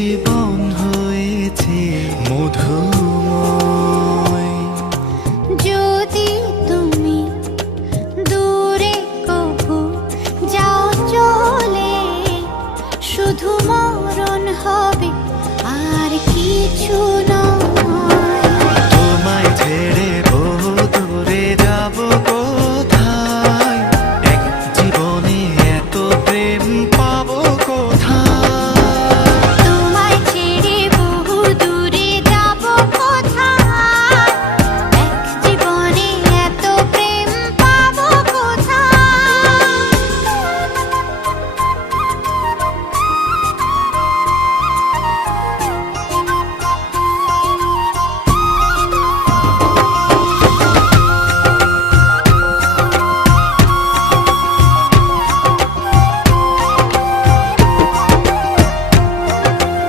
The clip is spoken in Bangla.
জীবন হয়েছে মধুময়। যদি তুমি দূরে কভু যাও চলে, শুধু মরণ হবে আর কিছু না।